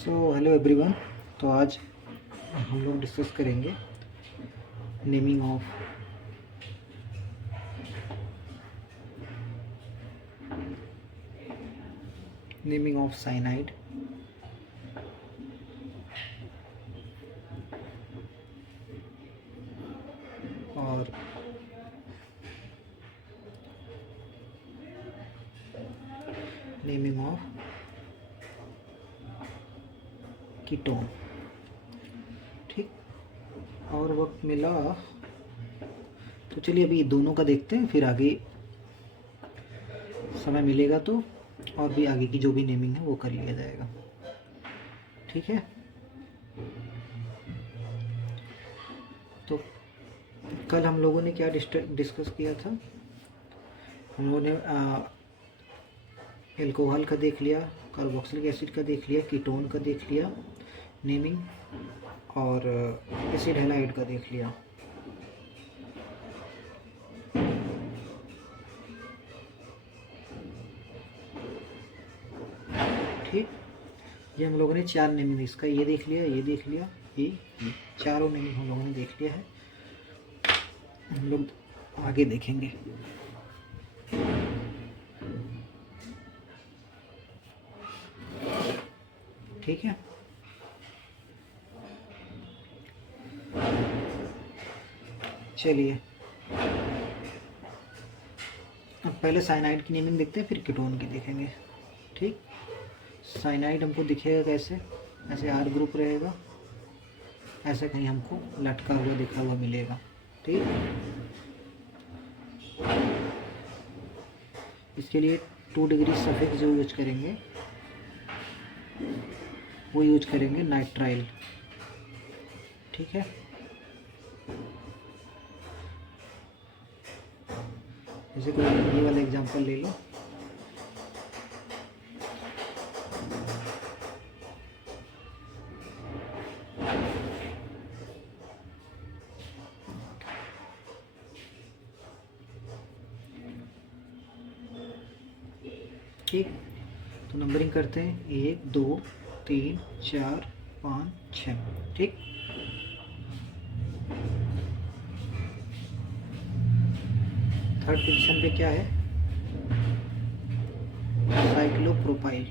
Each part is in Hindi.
Hello everyone. तो आज हम लोग डिस्कस करेंगे नेमिंग ऑफ साइनाइड और नेमिंग ऑफ कीटोन। ठीक, और वक्त मिला तो चलिए अभी दोनों का देखते हैं, फिर आगे समय मिलेगा तो और भी आगे की जो भी नेमिंग है वो कर लिया जाएगा। ठीक है, तो कल हम लोगों ने क्या डिस्कस किया था? हम लोगों ने एल्कोहल का देख लिया, कार्बोक्सिलिक एसिड का देख लिया, कीटोन का देख लिया नेमिंग, और एसिड हैलाइड का देख लिया। ठीक, ये हम लोगों ने चार नेमिंग, इसका ये देख लिया, ये देख लिया, ये चारों नेमिंग हम लोगों ने देख लिया है। हम लोग आगे देखेंगे। ठीक है, चलिए अब पहले साइनाइड की नेमिंग देखते हैं, फिर कीटोन की देखेंगे। ठीक, साइनाइड हमको दिखेगा कैसे? ऐसे आर ग्रुप रहेगा, ऐसे कहीं हमको लटका हुआ दिखा हुआ मिलेगा। ठीक, इसके लिए 2 डिग्री सफिक्स जो यूज करेंगे वो यूज करेंगे नाइट्राइल। ठीक है, जैसे कोई ये वाला एग्जांपल ले लो। ठीक, तो नंबरिंग करते हैं 1 2 3 4 5 6। ठीक, थर्ड पोजीशन पे क्या है? साइक्लोप्रोपाइल।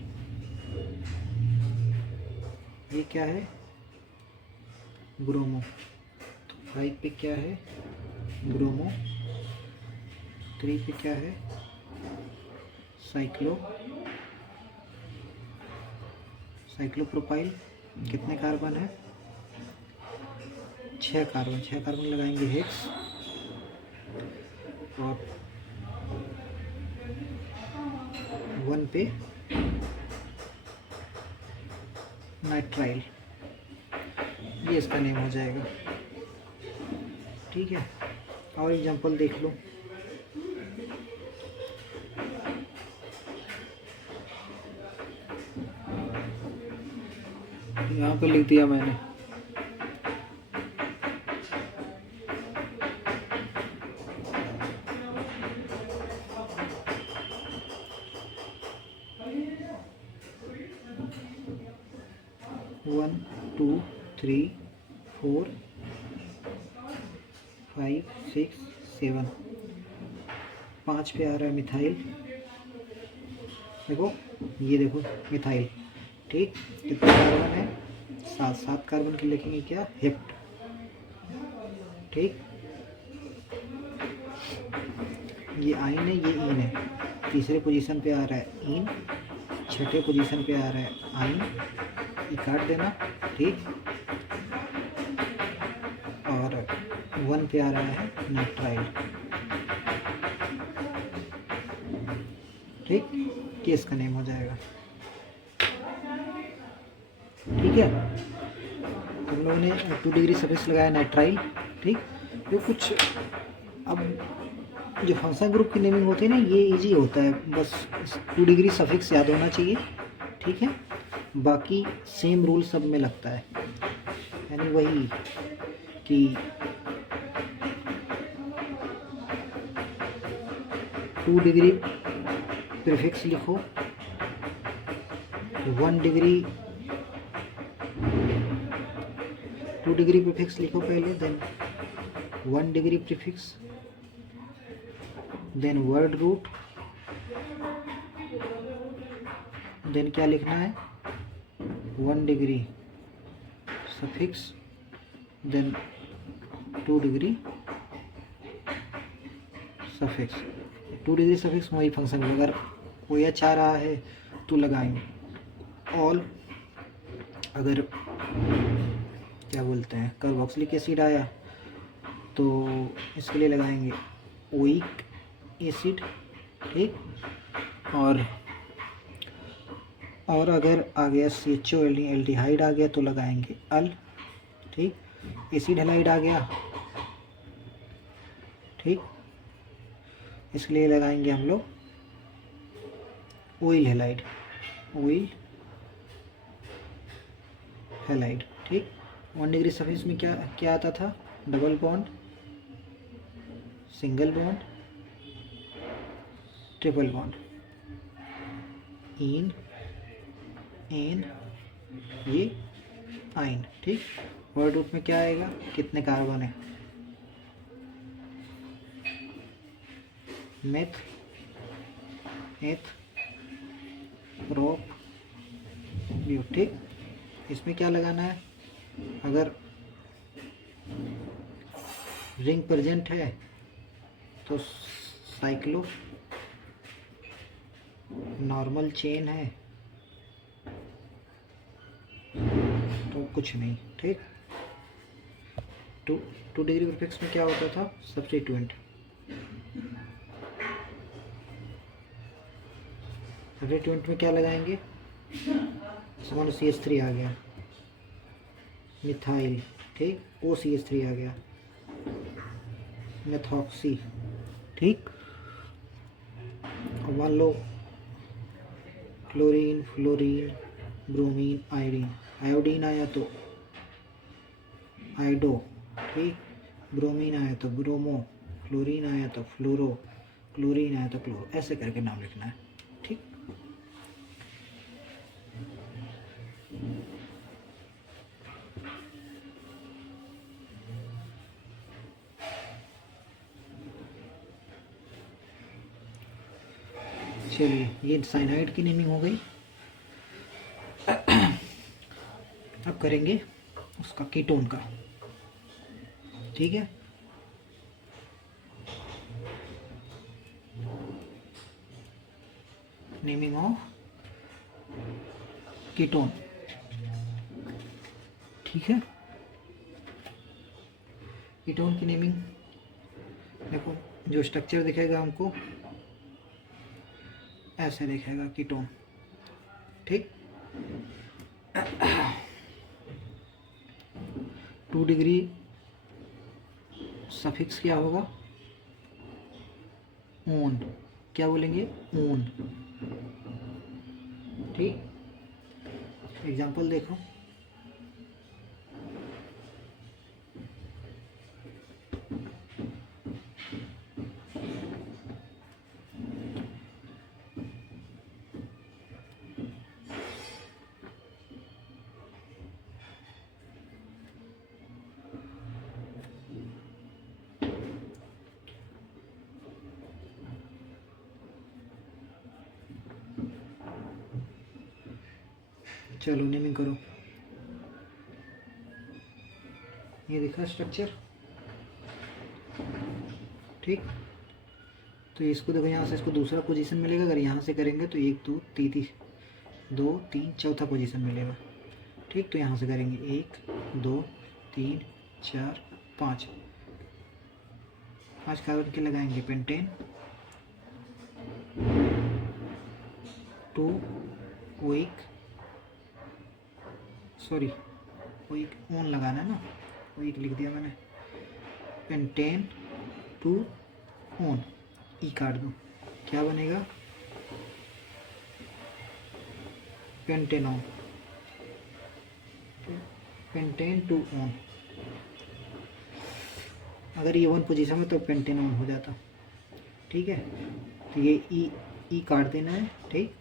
ये क्या है? ब्रोमो। तो 5 पे क्या है? ब्रोमो। 3 पे क्या है? साइक्लोप्रोपाइल। कितने कार्बन है? 6 कार्बन। 6 कार्बन लगाएंगे हेक्स, और 1 पे नाइट्राइल, ये इसका नेम हो जाएगा। ठीक है, और एग्जांपल देख लो। यहाँ पे लिख दिया मैंने। वन 2 3 4 5 6 7। 5 पे आ रहा है मिथाइल। देखो, ये देखो मिथाइल। ठीक, कितने कार्बन है? 7 कार्बन के लिखेंगे क्या? हेप्ट। ठीक, ये आइन है, ये इन है। तीसरे पोजीशन पे आ रहा है इन, छठे पोजीशन पे आ रहा है आइन, ये काट देना। ठीक, और 1 पे आ रहा है नाइट्राइल। ठीक, केस का नेम हो जाएगा। ठीक है, हम लोगों ने 2 डिग्री सफिक्स लगाया नाइट्राइल। ठीक, जो कुछ अब जो फंक्शन ग्रुप की नेमिंग होती है ना, ये इजी होता है, बस 2 डिग्री सफिक्स याद होना चाहिए। ठीक है, बाकी सेम रूल सब में लगता है, यानी वही कि 2 डिग्री प्रीफिक्स लिखो, 1 डिग्री 2 डिग्री प्रीफिक्स लिखो पहले, then 1 degree prefix, then word root, then क्या लिखना है 1 degree suffix, then 2 degree suffix. 2 degree suffix वही फंक्शन में अगर कोई OH आ रहा है तो लगाएंगे ऑल, अगर क्या बोलते हैं कार्बोक्सिलिक एसिड आया तो इसके लिए लगाएंगे ओइक एसिड, ठीक। और अगर आ गया CHO एल्डिहाइड आ गया तो लगाएंगे अल, ठीक। एसिड हैलाइड आ गया, ठीक, इसके लिए लगाएंगे हम लोग ऑयल हैलाइड, ऑयल हैलाइड, ठीक। 1 डिग्री सफिक्स में क्या क्या आता था, double bond, single bond, triple bond, in an ये आइन, ठीक। वर्ड रूट में क्या आएगा, कितने कार्बन है, मेथ, एथ, प्रोप, ब्यूट, ठीक। इसमें क्या लगाना है, अगर रिंग प्रेजेंट है तो साइक्लो, नॉर्मल चेन है तो कुछ नहीं, ठीक। 2 डिग्री प्रीफिक्स में क्या होता था, सब्स्टिट्यूएंट, सब्स्टिट्यूएंट में क्या लगाएंगे, समान CH3 आ गया, मिथाइल, ठीक, OCH3 आ गया, मेथॉक्सी, ठीक। अब मान लो chlorine, fluorine, bromine, iodine, iodine आया तो आयोडो, ठीक। ब्रोमीन आया तो ब्रोमो, क्लोरीन आया तो फ्लोरो, क्लोरीन आया तो क्लोरो, ऐसे करके नाम लिखना है, ठीक। चलिए ये साइनाइड की नेमिंग हो गई। अब करेंगे उसका कीटोन का, ठीक है। नेमिंग ऑफ कीटोन, ठीक है। कीटोन की नेमिंग देखो, जो स्ट्रक्चर दिखेगा हमको ऐसे दिखेगा कीटोन, ठीक। 2 डिग्री सफिक्स क्या होगा, ओन, क्या बोलेंगे ओन, ठीक। एग्जाम्पल देखो, चलो नेमिंग करो। ये दिखा स्ट्रक्चर, ठीक। तो इसको देखो, यहाँ से इसको दूसरा पोजीशन मिलेगा, अगर यहाँ से करेंगे तो 1 2 3 चौथा पोजीशन मिलेगा, ठीक। तो यहाँ से करेंगे 1 2 3 4 5 कार्बन के लगाएंगे pentane, 2 oic, sorry oic own लगाना है ना, ओइक लिख दिया मैंने, पेंटेन 2 ओन, ई काट दो, क्या बनेगा पेंटेनॉन, पेंटेन 2 ओन। अगर ये 1 पोजीशन में तो पेंटेनॉन हो जाता, ठीक है। तो ये ई काट देना है, ठीक।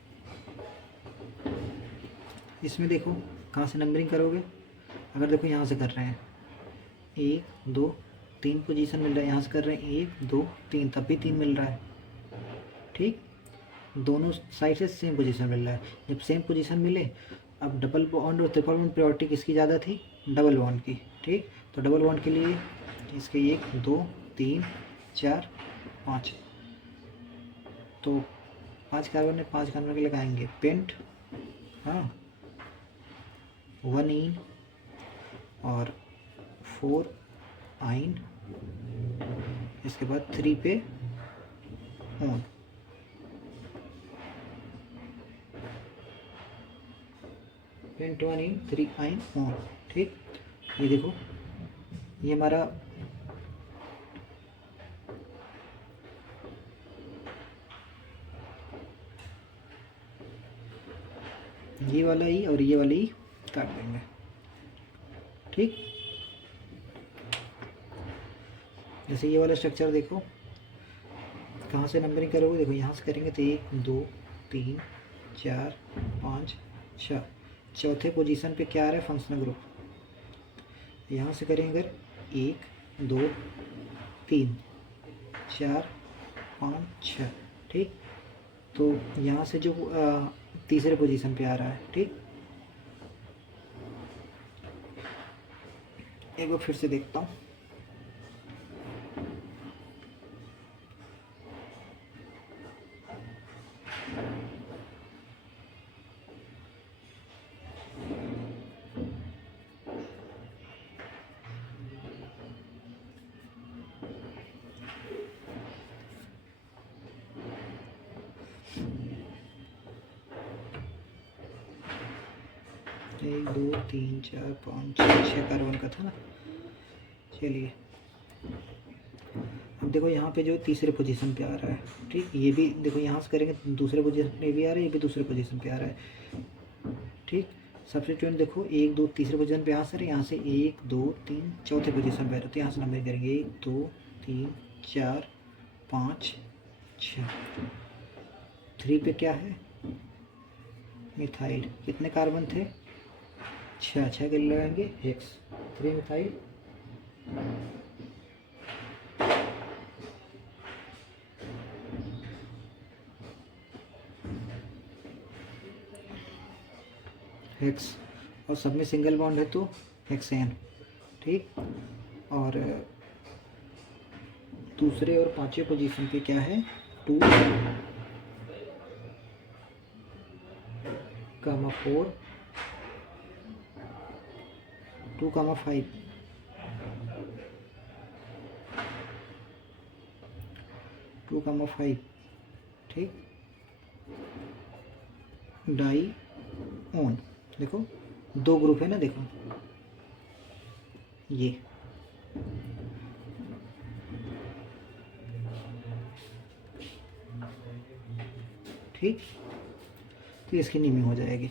इसमें देखो कहाँ से नंबरिंग करोगे, अगर देखो यहाँ से कर रहे हैं 1 2 3 पोजीशन मिल रहा है, यहाँ से कर रहे हैं 1 2 3, तब भी 3 मिल रहा है। ठीक, दोनों साइड से सेम पोजीशन मिल रहा है। जब सेम पोजीशन मिले, अब डबल बॉन्ड और ट्रिपल बॉन्ड प्रायोरिटी किसकी ज़्यादा थी? डबल बॉन्ड की। ठीक, तो डबल बॉन्ड के लिए इसके 1 2 3 4 5, तो 5 कार्बन है, 5 कार्बन के लगाएंगे पेंट, हाँ 1 इन और 4 आइन, इसके बाद 3 पे ऑन। पेंट 1 इन 3 आइन ऑन। ठीक, ये देखो ये हमारा ये वाला ई और ये वाला ई काट देंगे। ठीक, जैसे ये वाला स्ट्रक्चर देखो, कहाँ से नंबरिंग करोगे? देखो यहाँ से करेंगे तो 1 2 3 4 5 6, चौथे पोजीशन पे क्या आ रहा है? Functional group. यहाँ से करेंगे अगर 1 2 3 4 5 6, ठीक, तो यहाँ से जो तीसरे पोजीशन पे आ रहा है। ठीक, एक बार फिर से देखता हूँ। एक दो तीन चार पाँच छः कार्बन का था ना। चलिए अब देखो यहाँ पे जो तीसरे पोजीशन पे आ रहा है। ठीक, ये भी देखो यहाँ से करेंगे दूसरे पोजीशन पे भी आ रहा है, ये भी दूसरे पोजीशन पे आ रहा है। ठीक, सब्स्टिट्यूएंट देखो 1 2 तीसरे पोजीशन पे, यहाँ से 1 2 3 चौथे पोजीशन पे आ रहा है, तो यहाँ से नंबर करेंगे 1 2 3 4 5 6। 3 पे क्या है? मिथाइल। कितने कार्बन थे? 6 6 के लगाएंगे हेक्स, 3 मिथाइल। हेक्स, और सब में सिंगल बॉन्ड है तो हेक्सेन। ठीक, और दूसरे और पांचवें पोजीशन पे क्या है? 2 कामा 4 2 कामा 5 2 कामा 5। ठीक, डाई ऑन। देखो 2 ग्रुप है ना, देखो ये ठीक, तो इसकी नीमिंग हो जाएगी।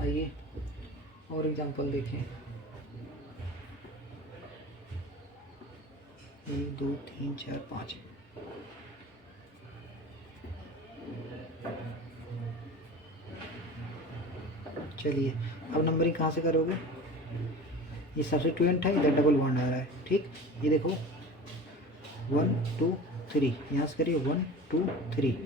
आइए और एग्जांपल देखें। 1 2 3 4 5। चलिए अब नंबरिंग कहाँ से करोगे? ये सब्स्टिट्यूएंट है, इधर डबल बॉन्ड आ रहा है। ठीक, ये देखो 1 2 3, यहाँ से करिए 1 2 3,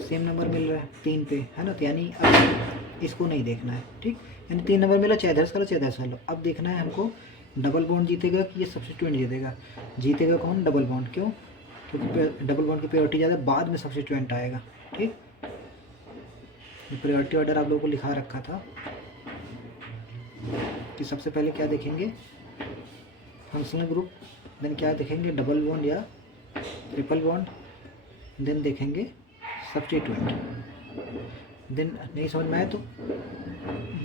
सेम नंबर मिल रहा है 3 पे, है ना। तो यानी अब इसको नहीं देखना है। ठीक, यानी 3 नंबर मिला, चाहे इधर से करो चाहे इधर से कर लो। अब देखना है हमको डबल बॉन्ड जीतेगा कि ये सब्स्टिट्यूएंट जीतेगा। जीतेगा कौन? Double bond. क्यों? क्योंकि डबल बॉन्ड की प्रायोरिटी ज़्यादा, बाद में सब्स्टिट्यूएंट आएगा। ठीक, प्रायोरिटी ऑर्डर आप लोगों को लिखा रखा था कि सबसे पहले क्या देखेंगे? फंक्शनल ग्रुप, देन क्या देखेंगे? डबल बॉन्ड या ट्रिपल बॉन्ड, देन देखेंगे सब्स्टिट्यूएंट, देन नहीं समझ में आए तो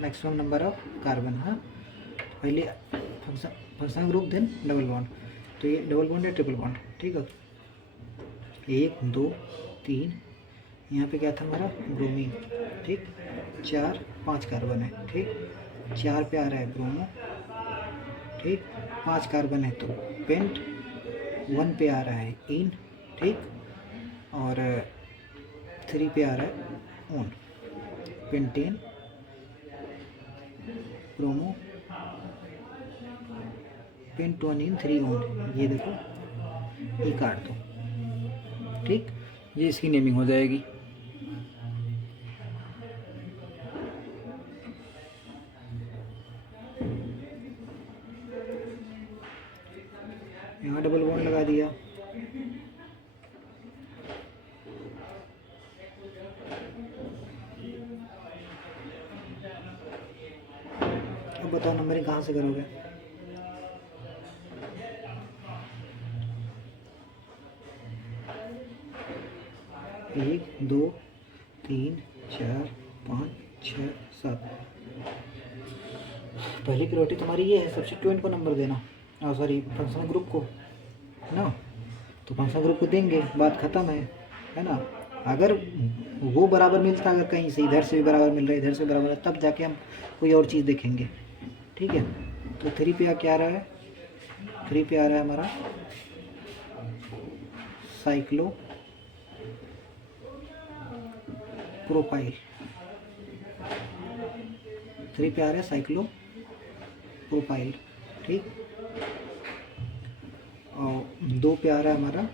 मैक्सिमम नंबर ऑफ कार्बन। हाँ, पहले functional group then double bond. तो ये डबल बॉन्ड या ट्रिपल बॉन्ड। ठीक है, 1 2 3, यहाँ पे क्या था हमारा? ब्रोमीन। ठीक, 4 5 कार्बन है। ठीक, 4 पे आ रहा है ब्रोमो। ठीक, 5 कार्बन है तो पेंट। 1 पे आ रहा है इन। ठीक, और 3 पे आ रहा है ऑन, पेंटेन ब्रोमो पेंटोनिन 3 ऑन, ये देखो ई काट दो। ठीक, ये इसकी नेमिंग हो जाएगी। यहाँ डबल बॉन्ड लगा दिया। अब बताओ नंबरिंग कहाँ से करोगे? एक, दो, तीन, चार, पाँच, छः, सात। पहली प्रायोरिटी तुम्हारी ये है, सब्स्टिट्यूएंट को नंबर देना, और सॉरी फंक्शनल ग्रुप को, है ना। तो फंक्शनल ग्रुप को देंगे, बात ख़त्म है ना। अगर वो बराबर मिलता, अगर कहीं से इधर से भी बराबर मिल रहा है, इधर से बराबर है, तब जाके हम कोई और चीज़ देखेंगे। ठीक है, तो 3 पे क्या आ रहा है? 3 पे आ रहा है हमारा साइक्लो प्रोपाइल। 3 पे आ रहा है साइक्लो प्रोपाइल। ठीक, और 2 पे आ रहा है हमारा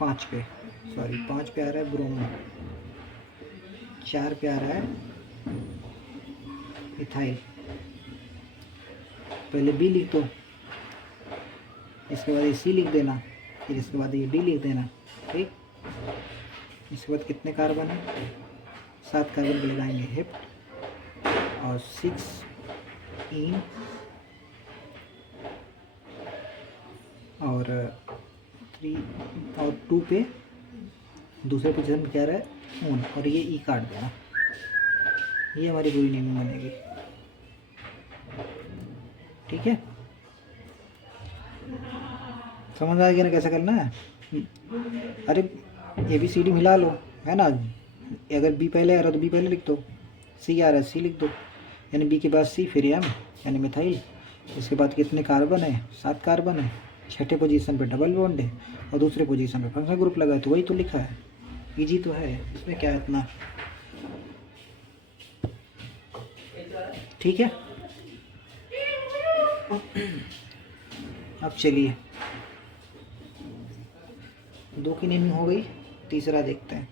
5 पे, सॉरी 5 पे आ रहा है ब्रोमो। 4 पे आ रहा है इथाइल। पहले बी लिख दो, इसके बाद ये सी लिख देना, फिर इसके बाद ये डी लिख देना। ठीक, इसके बाद कितने कार्बन है? 7 कार्बन के लगाएंगे हेप्ट, और 6 इन, और 3 और 2 पे दूसरे पोजीशन पे क्या रहा है? ऑन, और ये ई काट देना। ये हमारी पूरी नेमिंग बनेगी। ठीक है, समझ आ गया ना कैसे करना है? अरे ABCD मिला लो, है ना। अगर बी पहले आ रहा है तो बी पहले लिख दो, सी आ रहा है सी लिख दो, यानी बी के बाद सी, फिर एम यानी मिथाइल। इसके बाद कितने कार्बन है? 7 कार्बन है। छठे पोजीशन पे डबल बॉन्ड है, और दूसरे पोजीशन पे फंक्शनल ग्रुप लगा है, तो वही तो लिखा है। इजी तो है, इसमें क्या है इतना। ठीक है, अब चलिए 2 की नेमिंग हो गई, तीसरा देखते हैं।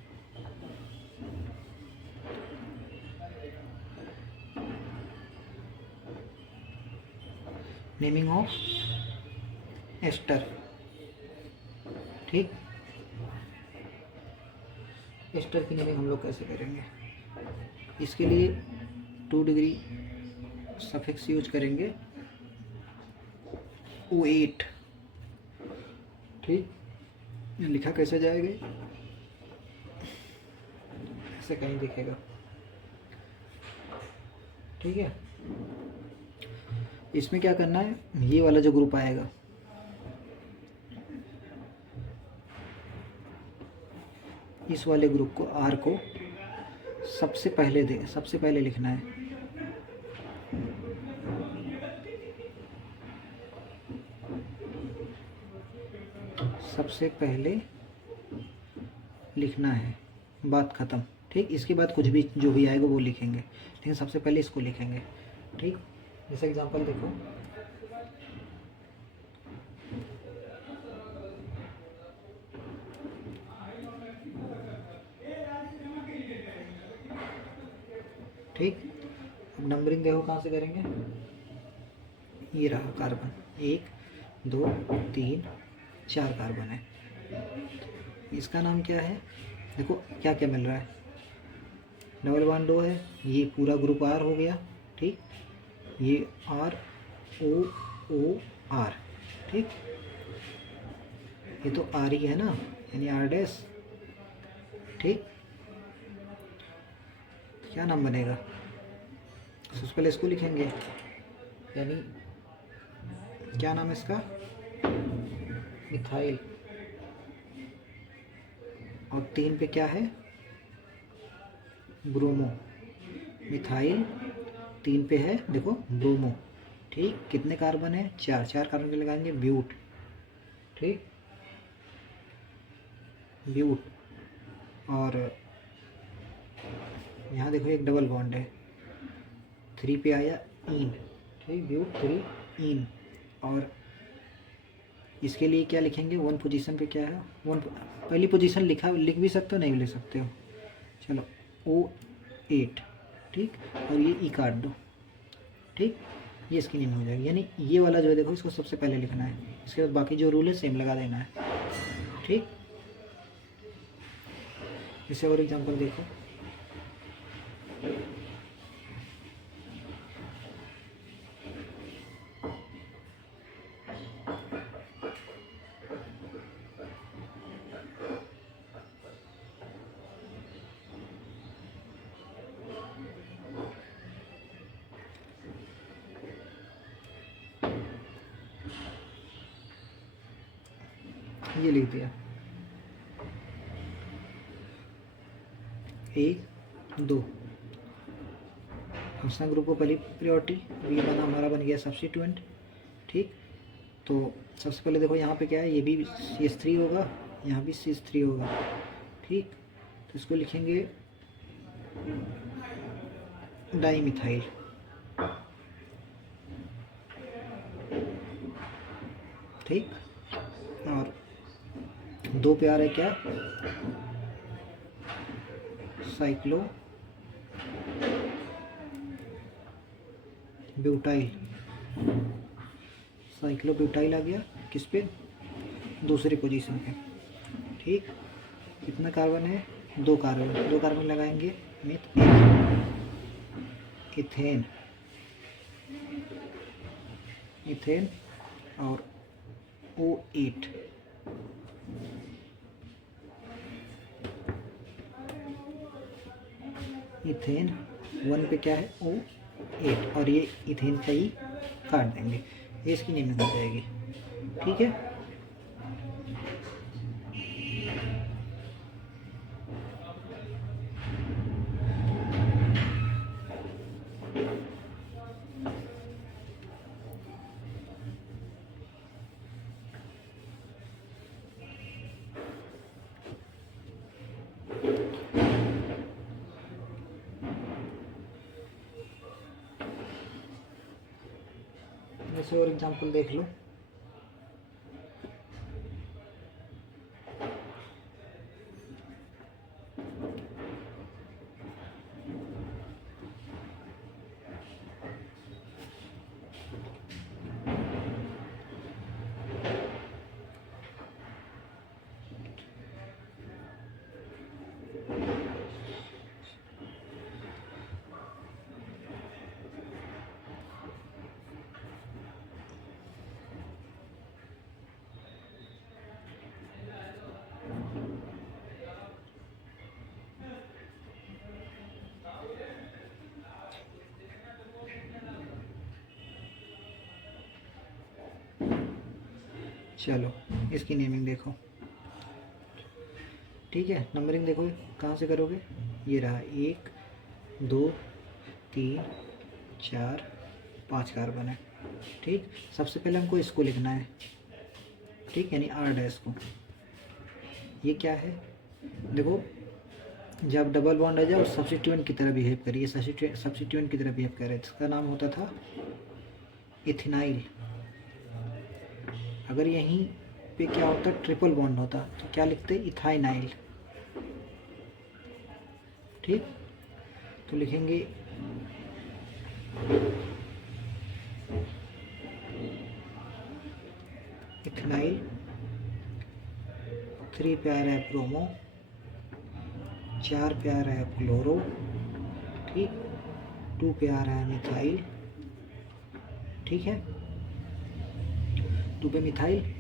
Naming of ester. ठीक, एस्टर की नेमिंग हम लोग कैसे करेंगे? इसके लिए 2 डिग्री सफिक्स यूज करेंगे, O8। ठीक, लिखा कैसे जाएगा? ऐसे कहीं दिखेगा। ठीक है, इसमें क्या करना है? ये वाला जो ग्रुप आएगा, इस वाले ग्रुप को, R को सबसे पहले लिखना है। सबसे पहले लिखना है, बात ख़त्म। ठीक, इसके बाद कुछ भी जो भी आएगा वो लिखेंगे, लेकिन सबसे पहले इसको लिखेंगे। ठीक, जैसे एग्जांपल देखो, ठीक। अब नंबरिंग देखो कहाँ से करेंगे? ये रहा कार्बन, 1 2 3 4 कार्बन है। इसका नाम क्या है? देखो क्या क्या मिल रहा है, डबल बॉन्ड 2 है, ये पूरा ग्रुप R हो गया। ठीक, ये R O O R। ठीक, ये तो R ही है ना, यानी R डैश। ठीक, क्या नाम बनेगा? सबसे पहले इसको लिखेंगे, यानी क्या नाम है इसका? मिथाइल। और 3 पे क्या है? ब्रोमो। मिथाइल 3 पे है, देखो ब्रोमो। ठीक, कितने कार्बन है? 4 कार्बन के लगाएंगे ब्यूट। ठीक, ब्यूट, और यहाँ देखो एक डबल बॉन्ड है, 3 पे आया इन, ठीक, ब्यूट 3 इन। और इसके लिए क्या लिखेंगे, 1 पोजीशन पे क्या है, 1 पहली पोजीशन लिख भी सकते हो, नहीं भी लिख सकते हो। चलो O8, ठीक, और ये ई काट दो, ठीक, ये इसकी नेम हो जाएगी। यानी ये वाला जो है देखो, इसको सबसे पहले लिखना है, इसके बाद बाकी जो रूल है सेम लगा देना है, ठीक। इसे और एग्जांपल देखो, ये लिख दिया 1 2, फंक्शनल ग्रुप को पहली प्रायोरिटी, ये बना हमारा बन गया सब्स्टिट्यूएंट, ठीक। तो सबसे पहले देखो यहाँ पे क्या है, ये भी CH3 होगा, यहाँ भी CH3 होगा, ठीक। तो इसको लिखेंगे डाईमिथाइल, ठीक। और 2 पे आ रहा है क्या, साइक्लो ब्यूटाइल, साइक्लोब्यूटाइल आ गया किस पे, दूसरी पोजीशन पे, ठीक। कितना कार्बन है, 2 कार्बन, 2 कार्बन लगाएंगे, इथेन, इथेन और O8, इथेन 1 पे क्या है, O8, और ये इथेन का ही काट देंगे, ये इसकी नेमिंग हो जाएगी, ठीक है। जैसे और एग्जांपल देख लो, चलो इसकी नेमिंग देखो, ठीक है। नंबरिंग देखो कहाँ से करोगे, ये रहा 1 2 3 4 5 कार्बन है, ठीक। सबसे पहले हमको इसको लिखना है, ठीक, यानी R' को। ये क्या है, देखो जब डबल बॉन्ड आ जाए और सब्स्टिट्यूएंट की तरह बिहेव करिए, सब्स्टिट्यूएंट की तरह बिहेव कर रहे थे, इसका नाम होता था इथिनाइल। अगर यहीं पे क्या होता, ट्रिपल बॉन्ड होता, तो क्या लिखते, इथाइनाइल, ठीक। तो लिखेंगे इथाइनाइल, 3 पे आ रहा है ब्रोमो, 4 पे आ रहा है क्लोरो, ठीक, 2 पे आ रहा है मिथाइल, ठीक है, 2 पे मिथाइल।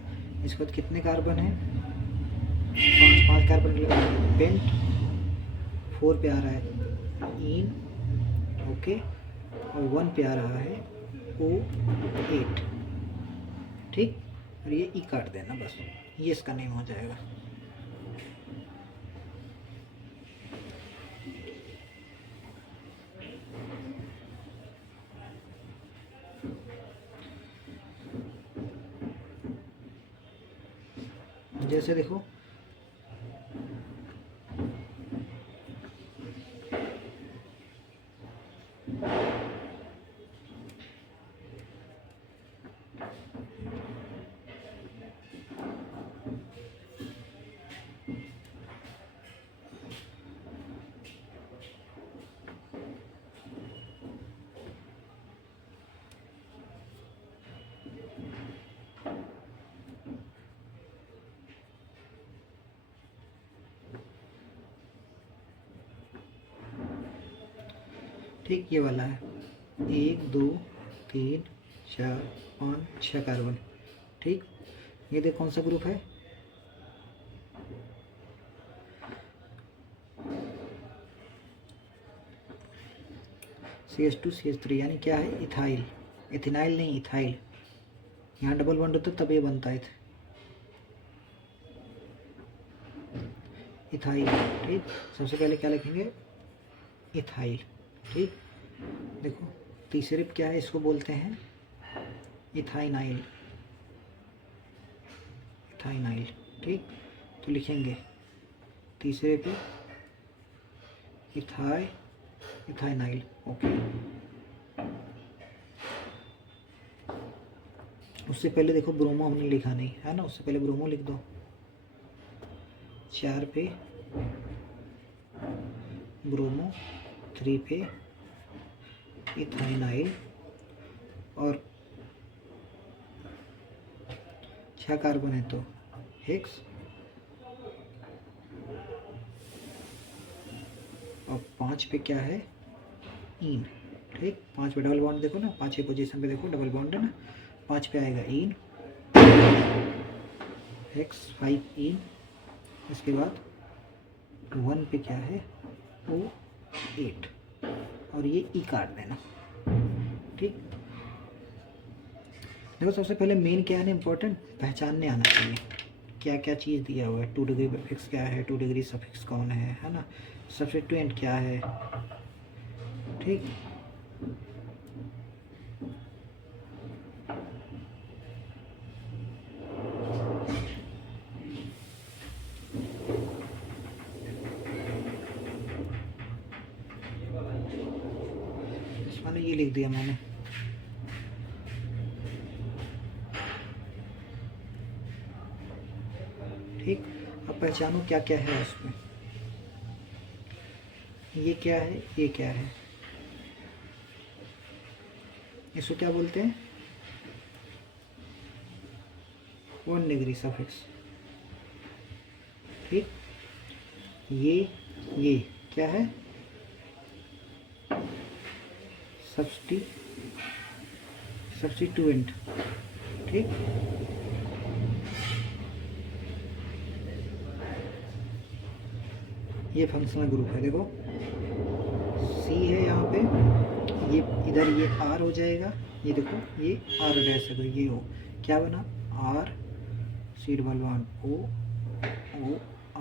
इसके बाद कितने कार्बन है, 5 कार्बन के लिए पेंट, 4 पे आ रहा है इन, ओके, और 1 पे आ रहा है O8, ठीक। और ये ई काट देना बस, ये इसका नेम हो जाएगा। जैसे देखो ठीक, ये वाला है 1 2 3 4 5 6 कार्बन। ठीक, ये देख कौन सा ग्रुप है, CH2 CH3, यानी क्या है, इथाइल, इथेनाइल नहीं इथाइल। यहाँ डबल बॉन्ड होता तब ये बनता है इथाइल। ठीक, सबसे पहले क्या लिखेंगे, इथाइल। ठीक, देखो तीसरे पे क्या है, इसको बोलते हैं इथाइनाइल, इथाइनाइल। ठीक, तो लिखेंगे तीसरे पे इथाइनाइल। ओके, उससे पहले देखो ब्रोमो हमने लिखा नहीं है ना, उससे पहले ब्रोमो लिख दो। 4 पे ब्रोमो, 3 पे इथाइनाइल, और 6 कार्बन है तो हेक्स, और 5 पे क्या है, इन। ठीक, 5 पे डबल बॉन्ड देखो ना, 5वें पोजीशन पे देखो डबल बॉन्ड है ना, 5 पे आएगा इन, हेक्स 5 इन। इसके बाद 1 पे क्या है, O8, और ये ई काट देना। ठीक, देखो सबसे पहले मेन क्या है ना, इम्पोर्टेंट पहचानने आना चाहिए क्या क्या चीज़ दिया हुआ है। 2 डिग्री फिक्स क्या है, 2 डिग्री सफिक्स कौन है ना, सब्स्टिट्यूएंट क्या है। ठीक, मैंने ये लिख दिया मैंने। ठीक, अब पहचानो क्या क्या है उसमें, ये क्या है, ये क्या है, इसको क्या बोलते हैं, 1 डिग्री सफिक्स। ठीक, ये क्या है, सब्स्टिट्यूएंट। ठीक, ये फंक्शनल ग्रुप है, देखो C है यहाँ पे, ये इधर ये R हो जाएगा, ये देखो ये R डैश है, तो ये हो क्या बना, R C double bond O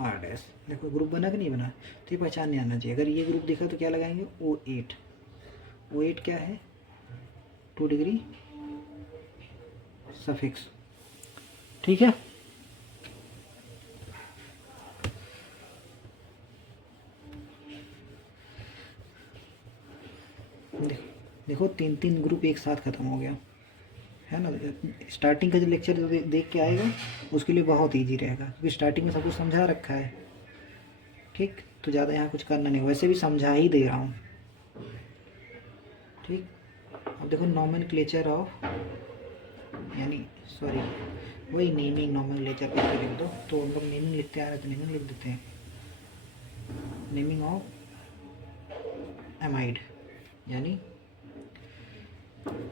R dash. देखो ग्रुप बना कि नहीं बना, तो ये पहचानने आना चाहिए। अगर ये ग्रुप दिखा तो क्या लगाएंगे, O8 क्या है, 2 डिग्री सफिक्स। ठीक है, देखो 3 ग्रुप एक साथ ख़त्म हो गया है ना। स्टार्टिंग का जो लेक्चर देख के आएगा उसके लिए बहुत इजी रहेगा, क्योंकि स्टार्टिंग में सब कुछ समझा रखा है। ठीक, तो ज़्यादा यहाँ कुछ करना नहीं, वैसे भी समझा ही दे रहा हूँ। ठीक, अब देखो नॉमेनक्लेचर ऑफ, यानी सॉरी वही नेमिंग नॉमेनक्लेचर पे लिख दो, तो हम लोग नेमिंग लिखते आ रहे तो नेमिंग लिख देते हैं। नेमिंग ऑफ एमाइड, यानी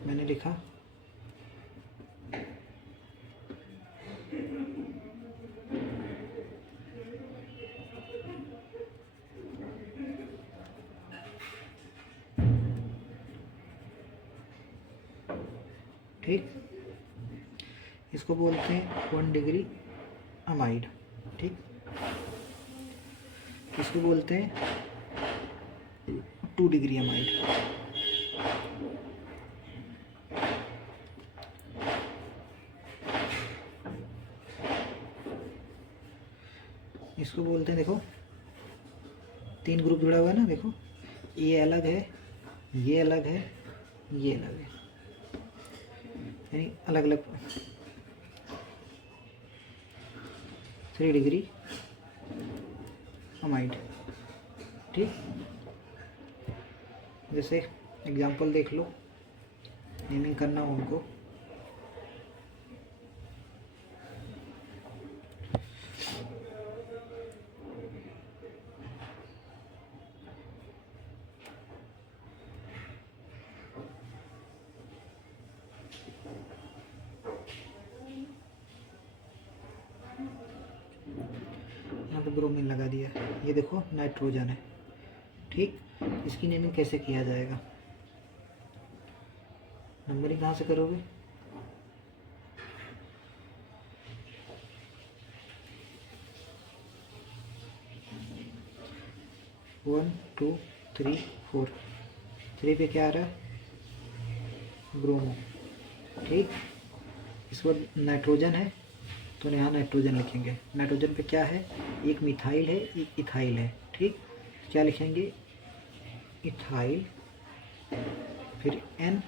मैंने लिखा ठीक, इसको बोलते हैं 1 डिग्री अमाइड। ठीक, इसको बोलते हैं 2 डिग्री अमाइड। इसको बोलते हैं, देखो 3 ग्रुप जुड़ा हुआ है ना, देखो ये अलग है, ये अलग है, ये अलग है, यानी अलग अलग 3 डिग्री अमाइड। ठीक, जैसे एग्जांपल देख लो, नेमिंग करना हो उनको। ब्रोमीन लगा दिया। ये देखो नाइट्रोजन है, ठीक। इसकी नेमिंग कैसे किया जाएगा, नंबरिंग कहाँ से करोगे, वन टू थ्री फोर, 3 पे क्या आ रहा है, ब्रोमो, ठीक। इस पर नाइट्रोजन है तो यहाँ नाइट्रोजन लिखेंगे। नाइट्रोजन पे क्या है, एक मिथाइल है एक इथाइल है, ठीक। क्या लिखेंगे, इथाइल, फिर एन,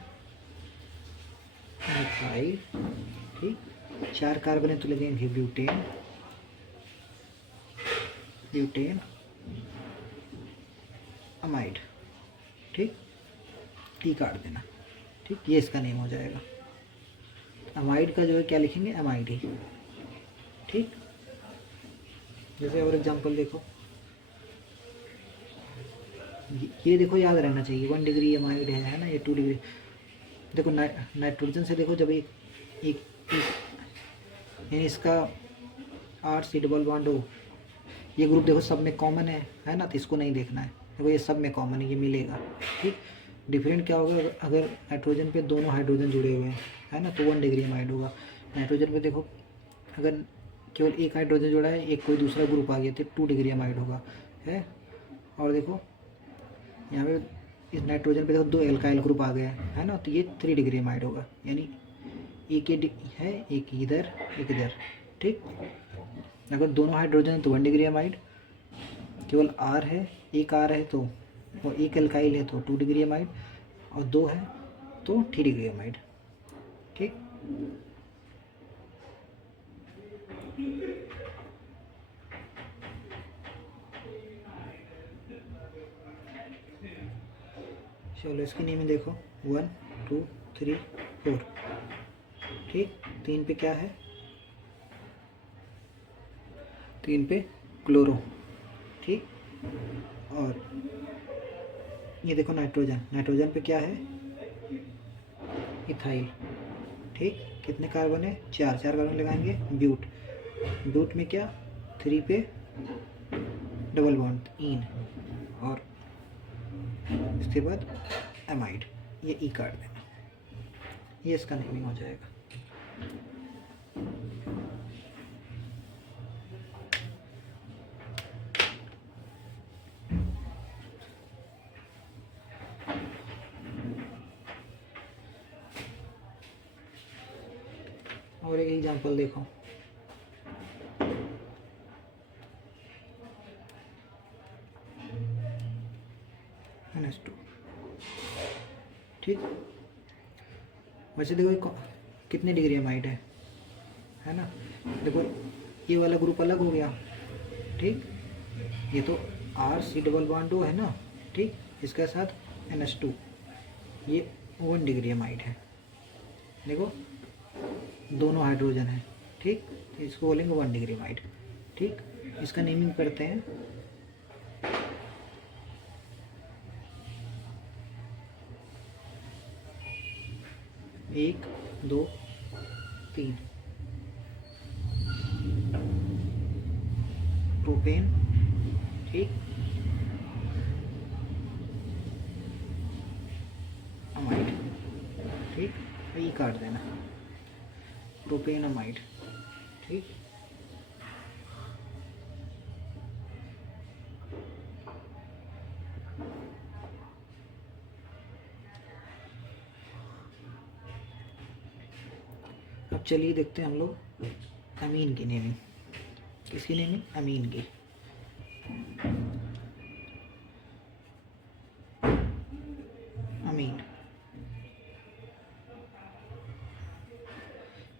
मिथाइल, ठीक। 4 कार्बन है तो लगेंगे ब्यूटेन, ब्यूटेन अमाइड, ठीक। टी काट देना, ठीक। ये इसका नेम हो जाएगा। अमाइड का जो है क्या लिखेंगे, अमाइड ही, ठीक। जैसे और एग्जांपल देखो, ये देखो याद रहना चाहिए, 1 डिग्री अमाइड है ना, ये 2 डिग्री। देखो नाइट्रोजन से देखो, जब एक एक, एक यानी इसका R≡COO, ये ग्रुप देखो सब में कॉमन है ना, तो इसको नहीं देखना है। देखो ये सब में कॉमन है, ये मिलेगा, ठीक। डिफरेंट क्या होगा, अगर नाइट्रोजन पे दोनों हाइड्रोजन जुड़े हुए हैं है ना, तो 1 डिग्री अमाइड होगा। नाइट्रोजन पे देखो अगर केवल एक हाइड्रोजन जुड़ा है, एक कोई दूसरा ग्रुप आ गया तो 2 डिग्री अमाइड होगा, है। और देखो यहाँ पे इस नाइट्रोजन पे देखो 2 एल्काइल ग्रुप आ गए है ना, तो ये 3 डिग्री अमाइड होगा, यानी एक ये है, एक इधर एक इधर, ठीक। अगर दोनों हाइड्रोजन है तो 1 डिग्री अमाइड, केवल R है, एक R है तो, और एक एल्काइल है तो 2 डिग्री अमाइड, और 2 है तो 3 डिग्री अमाइड, ठीक। चलो इसकी नेम देखो, 1 2 3 4, ठीक। 3 पे क्या है, 3 पे क्लोरो, ठीक। और ये देखो नाइट्रोजन, नाइट्रोजन पे क्या है, इथाइल, ठीक। कितने कार्बन है, 4 कार्बन लगाएंगे। ब्यूट, ब्यूट में क्या, 3 पे डबल बॉन्ड इन, और इसके बाद एमाइड, ये ई काट देना, ये इसका नेमिंग हो जाएगा। और एक एग्जांपल देखो, NH2, ठीक। वैसे देखो कितने डिग्री अमाइड है ना, देखो ये वाला ग्रुप अलग हो गया, ठीक। ये तो R≡COO है ना, ठीक। इसके साथ NH2, ये 1 डिग्री अमाइड है, देखो दोनों हाइड्रोजन है, ठीक। इसको बोलेंगे 1 डिग्री अमाइड, ठीक। इसका नेमिंग करते हैं, एक 2 3, प्रोपेन, ठीक। अमाइड, ठीक। ये काट देना, प्रोपेन अमाइड, ठीक। अब चलिए देखते हैं हम लोग अमीन की नेमिंग। किसकी नेमिंग, अमीन की। अमीन,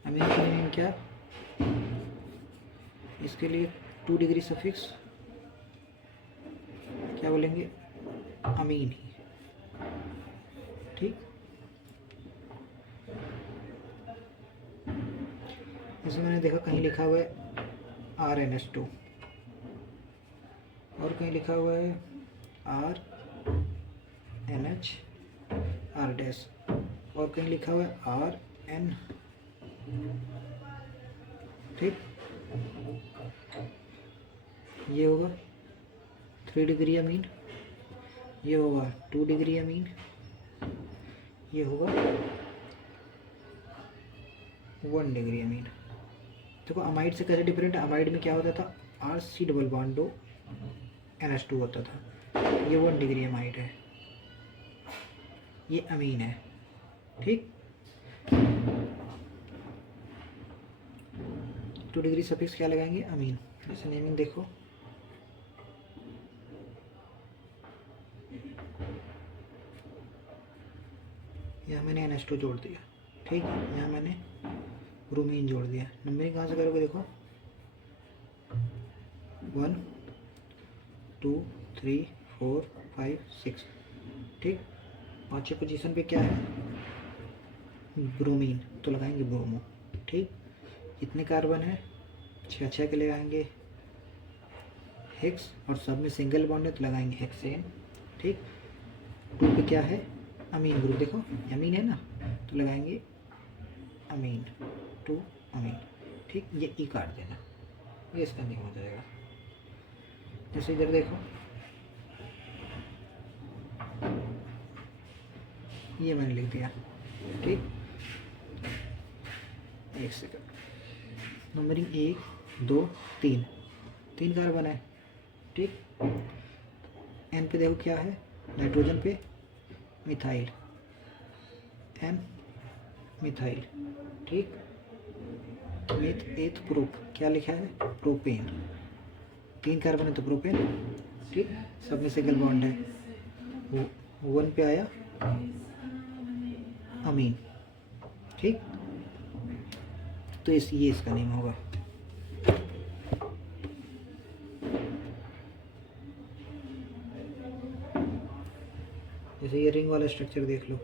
अमीन की नेमिंग क्या, इसके लिए 2 डिग्री सफिक्स क्या बोलेंगे, अमीन ही, ठीक। जैसे मैंने देखा कहीं लिखा हुआ है RNH2, और कहीं लिखा हुआ है RNH R-, और कहीं लिखा हुआ है RN, ठीक। ये होगा 3 डिग्री अमीन, ये होगा 2 डिग्री अमीन, ये होगा 1 डिग्री अमीन। देखो अमाइड से कैसे डिफरेंट है, अमाइड में क्या होता था, RC डबल बॉन्ड NH2 होता था। ये 1 डिग्री अमाइड है, ये अमीन है, ठीक। 2 डिग्री सफिक्स क्या लगाएंगे, अमीन। जैसे नेमिंग देखो, यहाँ मैंने NH2 जोड़ दिया, ठीक है। यहाँ मैंने ब्रोमीन जोड़ दिया। नंबरिंग कहाँ से करोगे, देखो 1 2 3 4 5 6, ठीक। 5वीं पोजीशन पे क्या है, ब्रोमीन, तो लगाएंगे ब्रोमो, ठीक। कितने कार्बन है, 6 के लगाएंगे हेक्स, और सब में सिंगल बॉन्ड है तो लगाएंगे हेक्सेन, ठीक। 2 पे क्या है, अमीन ग्रुप, देखो अमीन है ना, तो लगाएंगे अमीन 2 अमीन, ठीक। ये ई काट देना, ये इसका नहीं हो जाएगा। जैसे इधर देखो, ये मैंने लिख दिया, ठीक। 1 सेकंड। नंबरिंग 1 2 3 कार्बन है, ठीक। एन पे देखो क्या है, नाइट्रोजन पे मिथाइल, एन मिथाइल, ठीक। मिथ एथ प्रोप, क्या लिखा है, प्रोपेन। 3 कार्बन है तो प्रोपेन, ठीक। सब में सिंगल बॉन्ड है। 1 पे आया अमीन, ठीक। तो ये इसका नेम होगा। जैसे ये रिंग वाला स्ट्रक्चर देख लो,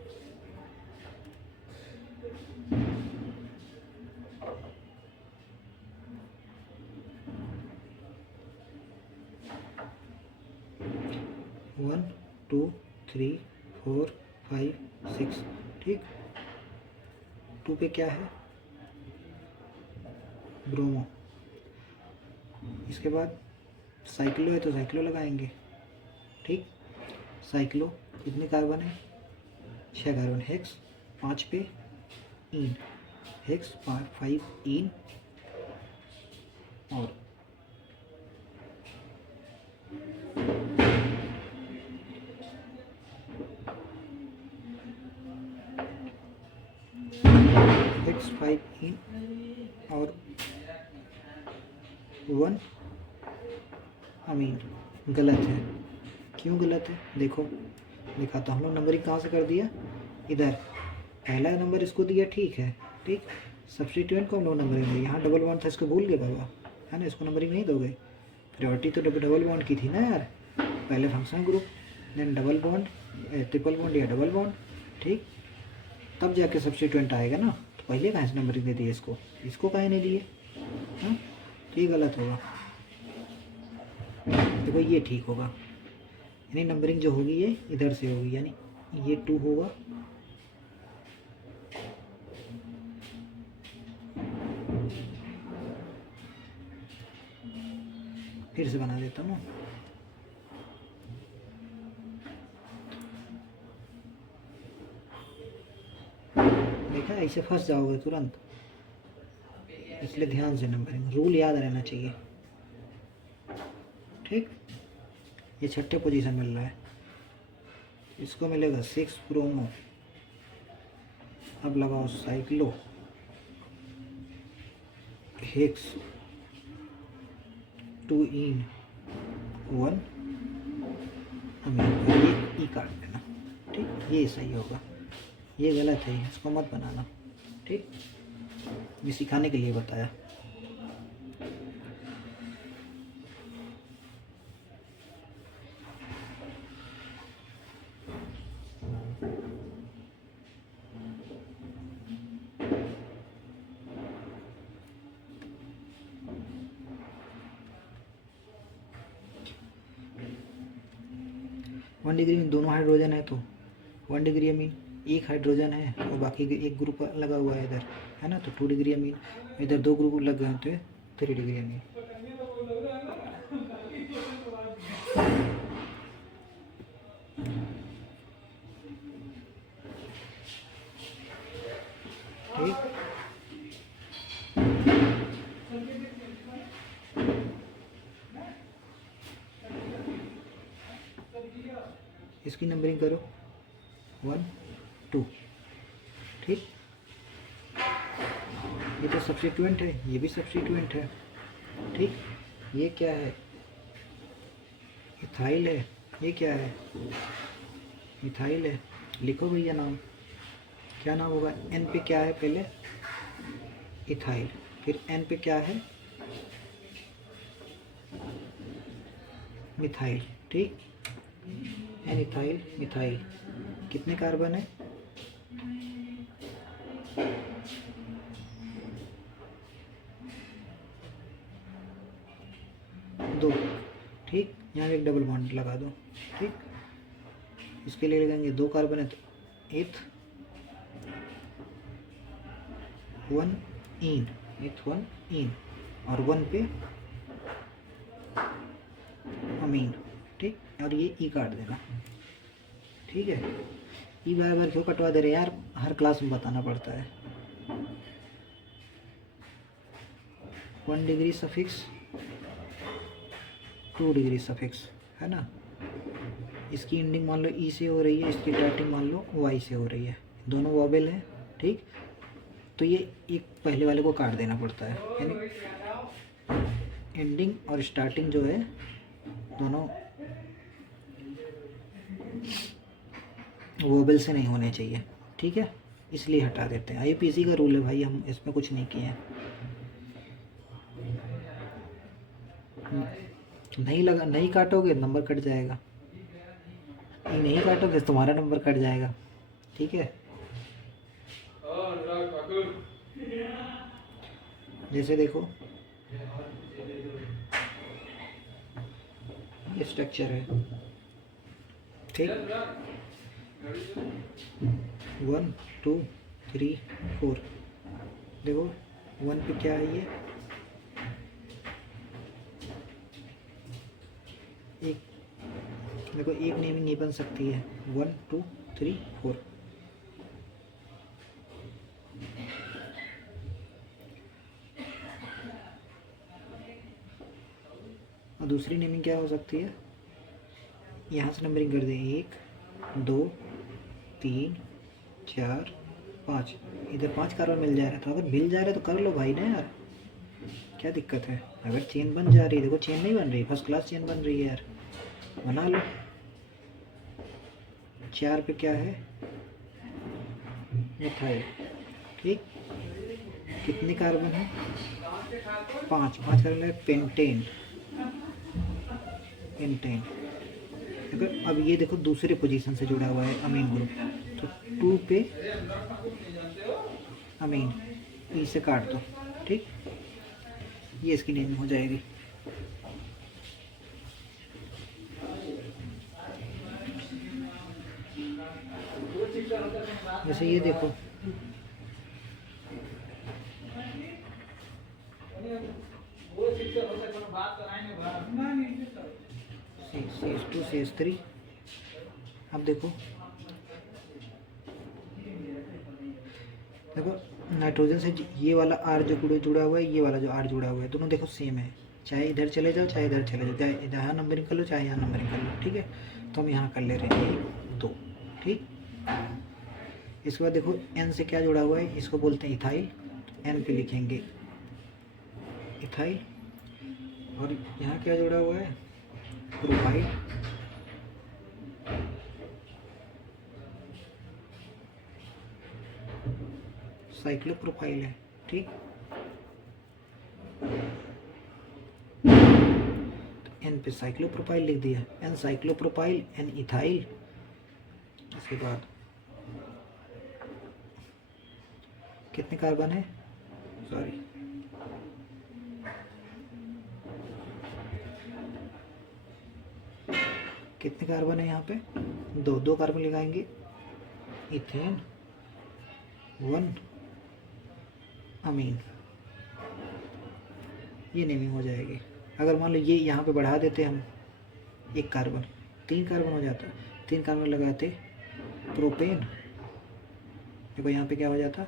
वन 2 3 4 5 6, ठीक। 2 पे क्या है, ब्रोमो। इसके बाद साइक्लो है तो साइक्लो लगाएंगे, ठीक। साइक्लो कितने कार्बन है, 6 कार्बन, हेक्स 5 पे इन, हेक्स 5 इन, और हेक्स 5 इन और 1 अमीन। गलत है, क्यों गलत है, देखो दिखाता हूँ। हम लोग नंबरिंग कहाँ से कर दिया, इधर पहला नंबर इसको दिया, ठीक है, ठीक। सब्स्टिट्यूएंट को हम लोग नंबरिंग दिया, यहाँ डबल बॉन्ड था, इसको भूल गए बाबा, है ना, इसको नंबरिंग नहीं दोगे। प्रायोरिटी तो डबल बॉन्ड की थी ना यार, पहले function group, then double bond, triple bond या डबल बॉन्ड, ठीक। तब जाके सब्स्टिट्यूएंट आएगा ना, तो पहले कहाँ से नंबरिंग दे दिए इसको कहीं नहीं दिए, हाँ, तो ये गलत होगा। देखो ये ठीक होगा, यानी नंबरिंग जो होगी ये इधर से होगी, यानी ये 2 होगा, फिर से बना देता हूँ। देखा, ऐसे फंस जाओगे तुरंत, इसलिए ध्यान से नंबरिंग रूल याद रहना चाहिए, ठीक। ये 6ठे पोजीशन मिल रहा है, इसको मिलेगा 6 ब्रोमो। अब लगाओ साइक्लो, हेक्स 2 इन 1 अमीन, ये ई काट देना, ठीक। ये सही होगा, ये गलत है, इसको मत बनाना, ठीक। ये सिखाने के लिए बताया। वन डिग्री में दोनों हाइड्रोजन है तो 1 डिग्री अमीन, एक हाइड्रोजन है और बाकी एक ग्रुप लगा हुआ है इधर, है ना, तो 2 डिग्री अमीन। इधर 2 ग्रुप लग गए तो 3 डिग्री अमीन। इसकी नंबरिंग करो 1 2, ठीक। ये तो सब्स्टिट्यूएंट है, ये भी सब्स्टिट्यूएंट है, ठीक। ये क्या है, इथाइल है। ये क्या है, इथाइल है। लिखो भैया नाम, क्या नाम होगा। एन पे क्या है पहले, इथाइल, फिर एन पे क्या है, मिथाइल, ठीक। N ethyl methyl. कितने कार्बन है, 2, ठीक। यहाँ एक डबल बॉन्ड लगा दो, ठीक। इसके लिए लगाएंगे 2 कार्बन है तो एथ 1 इन, एथ 1 इन, और 1 पे अमीन, ठीक। और ये ई काट देना, ठीक है। ई बार बार क्यों कटवा दे रहे यार, हर क्लास में बताना पड़ता है। 1 डिग्री सफिक्स 2 डिग्री सफिक्स, है ना। इसकी एंडिंग मान लो ई से हो रही है, इसकी स्टार्टिंग मान लो वाई से हो रही है, दोनों वॉवेल हैं, ठीक। तो ये एक पहले वाले को काट देना पड़ता है, यानी एंडिंग और स्टार्टिंग जो है दोनों वोबल से नहीं होने चाहिए, ठीक है, इसलिए हटा देते हैं। आईपीसी का रूल है भाई, हम इसमें कुछ नहीं किए हैं। नहीं लगा, नहीं काटोगे नंबर कट जाएगा, नहीं काटोगे तुम्हारा नंबर कट जाएगा, ठीक है। जैसे देखो ये स्ट्रक्चर है, ठीक। 1 2 3 4, देखो 1 पे क्या है, ये एक, देखो एक नेमिंग नहीं बन सकती है, 1 2 3 4। और दूसरी नेमिंग क्या हो सकती है, यहाँ से नंबरिंग कर दें 1 2 3 4 5, इधर 5 कार्बन मिल जा रहा है, तो अगर मिल जा रहा है तो कर लो भाई ना यार, क्या दिक्कत है। अगर चेन बन जा रही है, देखो चेन नहीं बन रही, फर्स्ट क्लास चेन बन रही है यार, बना लो। 4 पे क्या है, मिथाइल, ठीक। कितने कार्बन है, 5 कार्बन है, पेंटेन, पेंटेन। अगर अब ये देखो दूसरे पोजीशन से जुड़ा हुआ है अमीन ग्रुप, तो 2 पे अमीन, ई से काट दो, ठीक। ये इसकी नेमिंग हो जाएगी। जैसे ये देखो CH2 CH3, अब देखो नाइट्रोजन से ये वाला R जो जुड़ा हुआ है, ये वाला जो R जुड़ा हुआ है, दोनों देखो सेम है, चाहे इधर चले जाओ चाहे इधर चले जाओ, चाहे यहाँ नंबरिंग कर लो चाहे यहाँ नंबरिंग कर लो, ठीक है। तो हम यहाँ कर ले रहे हैं 1 2, ठीक। इसके बाद देखो N से क्या जुड़ा हुआ है, इसको बोलते हैं इथाइल, N पे लिखेंगे इथाइल। और यहाँ क्या जुड़ा हुआ है, प्रोपाइल, साइक्लोप्रोपाइल है, ठीक। तो N पे साइक्लोप्रोपाइल लिख दिया, N साइक्लोप्रोपाइल, N इथाइल। इसके बाद कितने कार्बन है, सॉरी कितने कार्बन है यहाँ पे, 2 कार्बन लगाएंगे, इथेन 1 अमीन, ये नेमिंग हो जाएगी। अगर मान लो ये यहाँ पे बढ़ा देते हम 1 कार्बन, 3 कार्बन हो जाता, 3 कार्बन लगाते प्रोपेन, देखो यहाँ पे क्या हो जाता,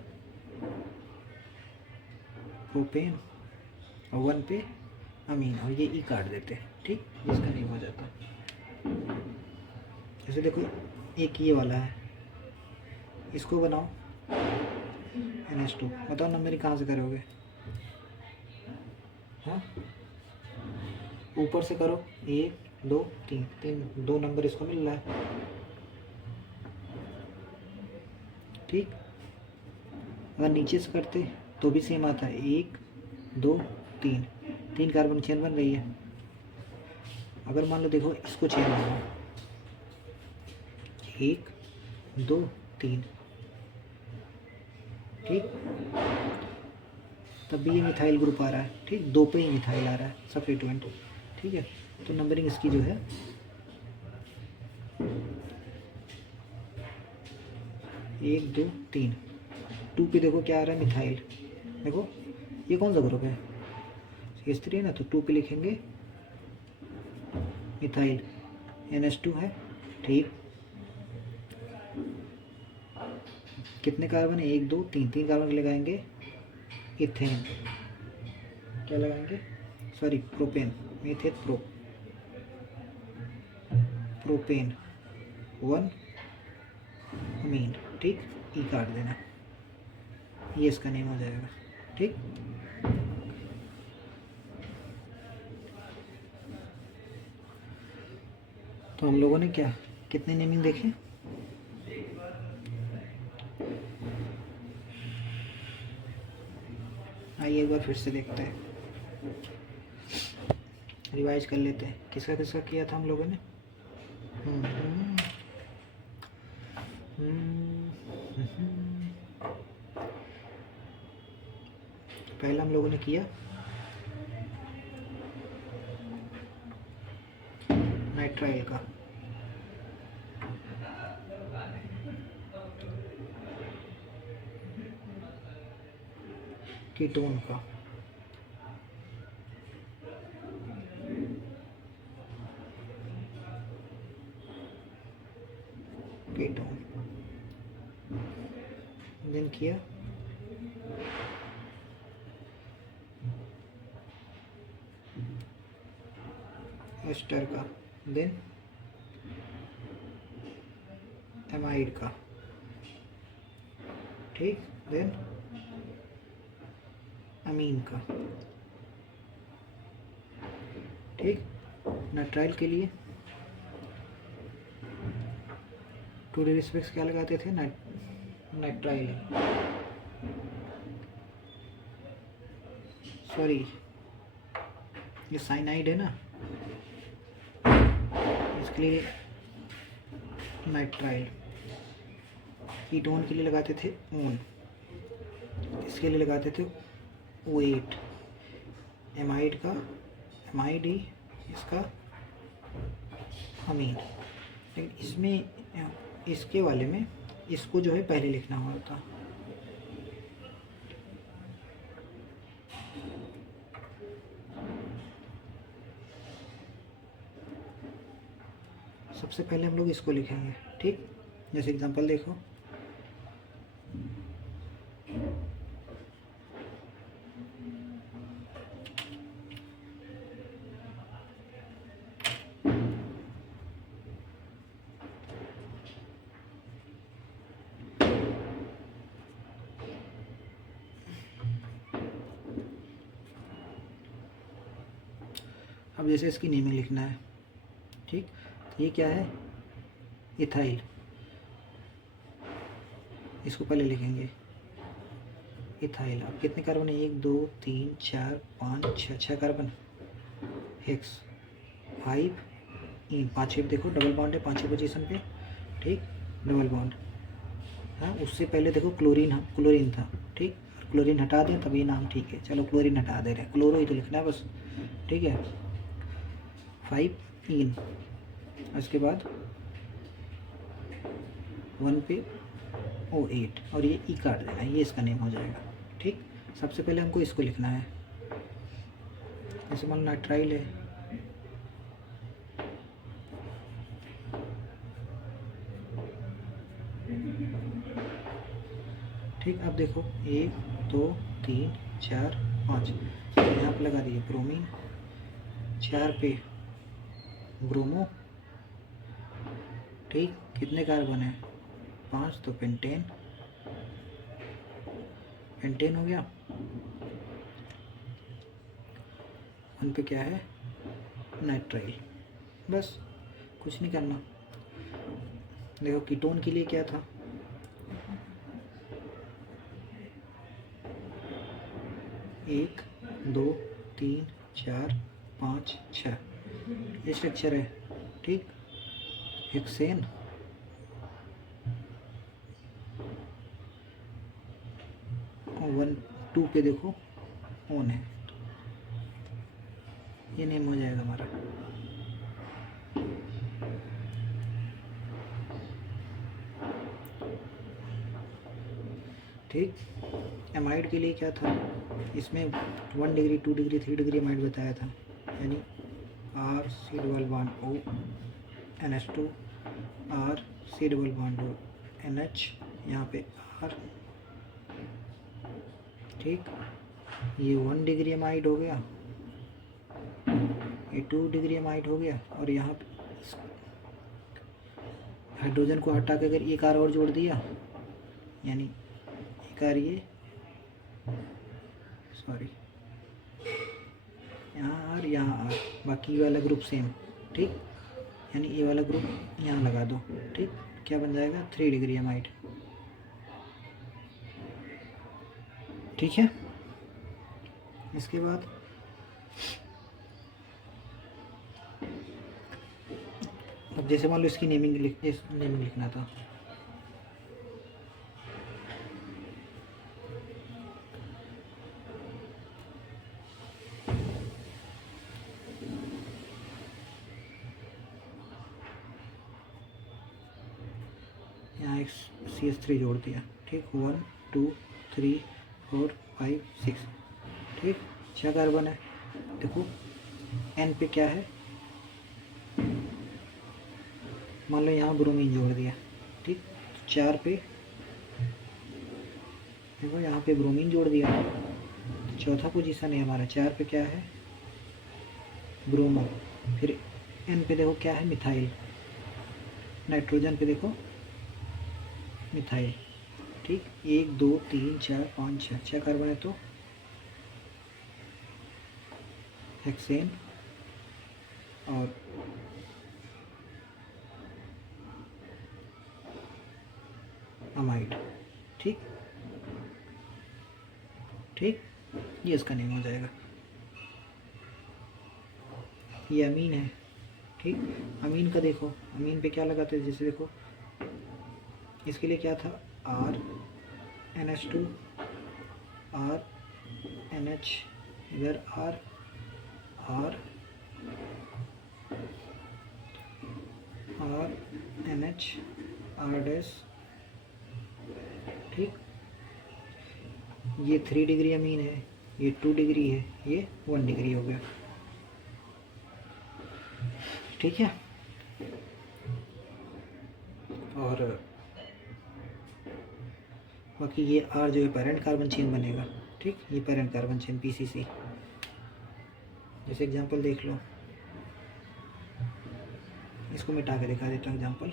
प्रोपेन, और 1 पे अमीन, और ये ई काट देते, ठीक। इसका नहीं हो जाता। जैसे जैसे देखो एक ये वाला है, इसको बनाओ NH2, बताओ नंबरिंग कहाँ से करोगे? हाँ, ऊपर से करो, 1 2 3, 2 नंबर इसको मिल रहा है, ठीक। अगर नीचे से करते तो भी सेम आता है, 1 2 3, 3 कार्बन चेन बन रही है। अगर मान लो देखो इसको चेन बनाओ, 1 2 3, ठीक, तब भी ये मिथाइल ग्रुप आ रहा है, ठीक, 2 पे ही मिथाइल आ रहा है सब्स्टिट्यूएंट, ठीक है। तो नंबरिंग इसकी जो है 1 2 3, 2 पे देखो क्या आ रहा है, मिथाइल। देखो ये कौन सा ग्रुप है, CH3 है ना, तो 2 पे लिखेंगे मिथाइल, NH2 है, ठीक। कितने कार्बन है, 1 2 3, 3 कार्बन लगाएंगे इथेन, क्या लगाएंगे, सॉरी प्रोपेन, मीथेन प्रोपेन 1 अमीन, ठीक। ई काट देना, ये इसका नेम हो जाएगा, ठीक। तो हम लोगों ने क्या कितने नेमिंग देखे, आइए एक बार फिर से देखते हैं, रिवाइज कर लेते हैं किसका किसका किया था हम लोगों ने। पहला हम लोगों ने किया नाइट्राइल का, कीटोन का, कीटोन, देन किया एस्टर का, देन एमाइड का, ठीक, देन अमीन का, ठीक। नाइट्राइल के लिए 2 डिग्री सेल्सियस क्या लगाते थे, नाइट्राइल, सॉरी ये साइनाइड है ना, इसके लिए नाइट्राइल। कीटोन के लिए लगाते थे ओन, इसके लिए लगाते थे O8, एमाइड का एमाइड ही, इसका अमीन। लेकिन इसमें इसके वाले में इसको जो है पहले लिखना होता, सबसे पहले हम लोग इसको लिखेंगे, ठीक। जैसे एग्जांपल देखो, अब जैसे इसकी नेमिंग लिखना है, ठीक। तो ये क्या है, इथाइल, इसको पहले लिखेंगे इथाइल। अब कितने कार्बन है, 1 2 3 4 5 6, 6 कार्बन, हेक्स 5 इन 5 देखो डबल बॉन्ड है 5 पोजीशन पे, ठीक, डबल बॉन्ड। हाँ, उससे पहले देखो क्लोरीन था, ठीक, क्लोरीन हटा दें तभी नाम ठीक है, चलो क्लोरीन हटा दे रहे हैं, क्लोरो ही तो लिखना है बस, ठीक है। 5 इन, उसके बाद 1 पे O8 और ये ई काट देना, ये इसका नेम हो जाएगा, ठीक। सबसे पहले हमको इसको लिखना है, जैसे मान नाइट्राइल है, ठीक। अब देखो 1 2 3 4 5, यहाँ पे लगा दिए ब्रोमीन, 4 पे ब्रोमो, ठीक, कितने कार्बन है? 5, तो पेंटेन, पेंटेन हो गया। 1 पे क्या है? नाइट्राइल। बस, कुछ नहीं करना। देखो कीटोन के लिए क्या था? 1 2 3 4 5 6 ये स्ट्रक्चर है। ठीक, हेक्सेन, और 1 2 पे देखो ऑन है, ये नेम हो जाएगा हमारा। ठीक, एमाइड के लिए क्या था? इसमें 1 डिग्री 2 डिग्री 3 डिग्री एमाइड बताया था, यानी R C double bond O NH2 R C double bond O NH, यहाँ पे R। ठीक, ये 1 डिग्री एमाइड हो गया, ये 2 डिग्री एमाइड हो गया, और यहाँ पे हाइड्रोजन को हटा के अगर एक R और जोड़ दिया, यानी एक R ये, सॉरी यहाँ R यहाँ R, बाकी ये वाला ग्रुप सेम। ठीक, यानी ये वाला ग्रुप यहाँ लगा दो। ठीक, क्या बन जाएगा? 3 डिग्री एमाइड। ठीक है, इसके बाद अब जैसे मान लो इसकी नेमिंग लिखना था। यहाँ एक CH3 जोड़ दिया। ठीक, 1 2 3 4 5 6। ठीक, 6 कार्बन है। देखो N पे क्या है? मान लो यहाँ ब्रोमीन जोड़ दिया। ठीक, 4 पे देखो यहाँ पे ब्रोमीन जोड़ दिया, चौथा पोजीशन है हमारा। 4 पे क्या है? ब्रोमो। फिर N पे देखो क्या है? मिथाइल। नाइट्रोजन पे देखो मिथाइल। ठीक, 1 2 3 4 5 6, 6 कार्बन है, तो हेक्सेन और अमाइड। ठीक, ठीक, ये इसका नेम हो जाएगा। ये अमीन है। ठीक, अमीन का देखो, अमीन पे क्या लगाते हैं? जैसे देखो इसके लिए क्या था? R NH2 R NH, इधर R R R NH R dash. ठीक, ये 3 डिग्री अमीन है, ये 2 डिग्री है, ये 1 डिग्री हो गया। ठीक है, और बाकी ये R जो है पेरेंट कार्बन चेन बनेगा। ठीक, ये पेरेंट कार्बन चेन PCC। जैसे एग्जांपल देख लो, इसको मिटा के दिखा देता हूँ एग्जांपल।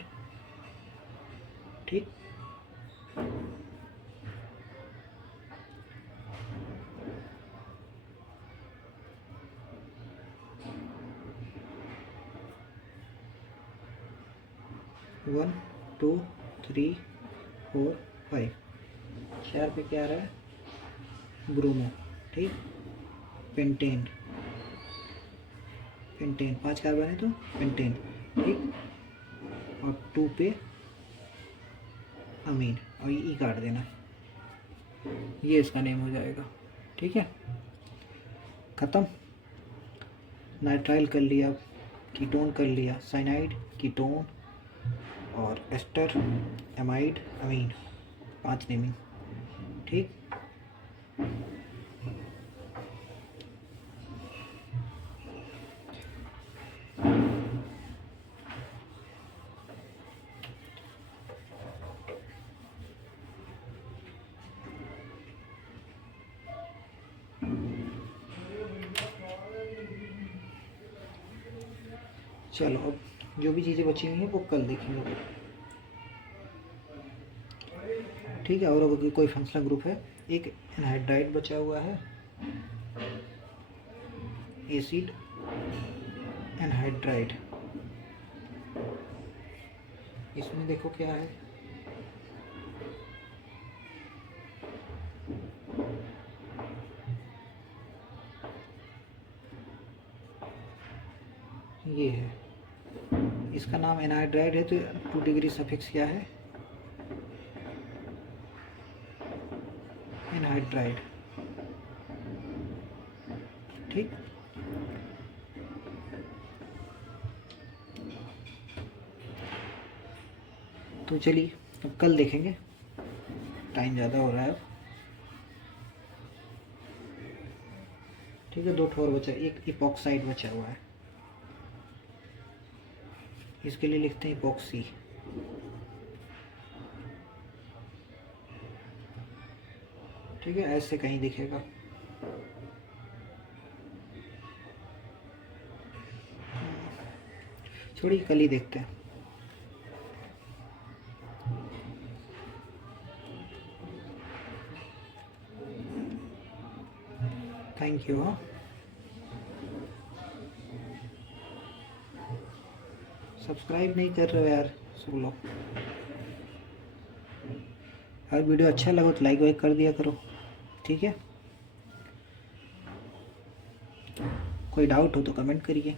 ठीक, वन 2 3 4 5, 4 पे क्या आ रहा है? ब्रोमो। ठीक, पेंटेन, पेंटेन 5 कार्बन है तो पेंटेन। ठीक, और 2 पे अमीन, और ये ई काट देना, ये इसका नेम हो जाएगा। ठीक है, ख़त्म। नाइट्राइल कर लिया, कीटोन कर लिया, साइनाइड, कीटोन और एस्टर, एमाइड, अमीन, 5 नेमिंग। ठीक, चलो अब जो भी चीज़ें बची हुई हैं वो कल देखेंगे। ठीक है, और अगर कोई फंक्शनल ग्रुप है, एक एनहाइड्राइड बचा हुआ है, एसिड एनहाइड्राइड। इसमें देखो क्या है, ये है, इसका नाम एनहाइड्राइड है, तो 2 डिग्री सफिक्स क्या है, एनहाइड्राइड। ठीक, तो चलिए अब कल देखेंगे, टाइम ज़्यादा हो रहा है अब। ठीक है, 2 ठोर बचा, एक इपॉक्साइड बचा हुआ है, इसके लिए लिखते हैं इपॉक्सी। ठीक है, ऐसे कहीं दिखेगा। छोड़िए, कल ही देखते हैं। Thank you. हाँ, सब्सक्राइब नहीं कर रहे हो यार सब लोग। अगर वीडियो अच्छा लगा तो लाइक वाइक कर दिया करो। ठीक है, कोई डाउट हो तो कमेंट करिए।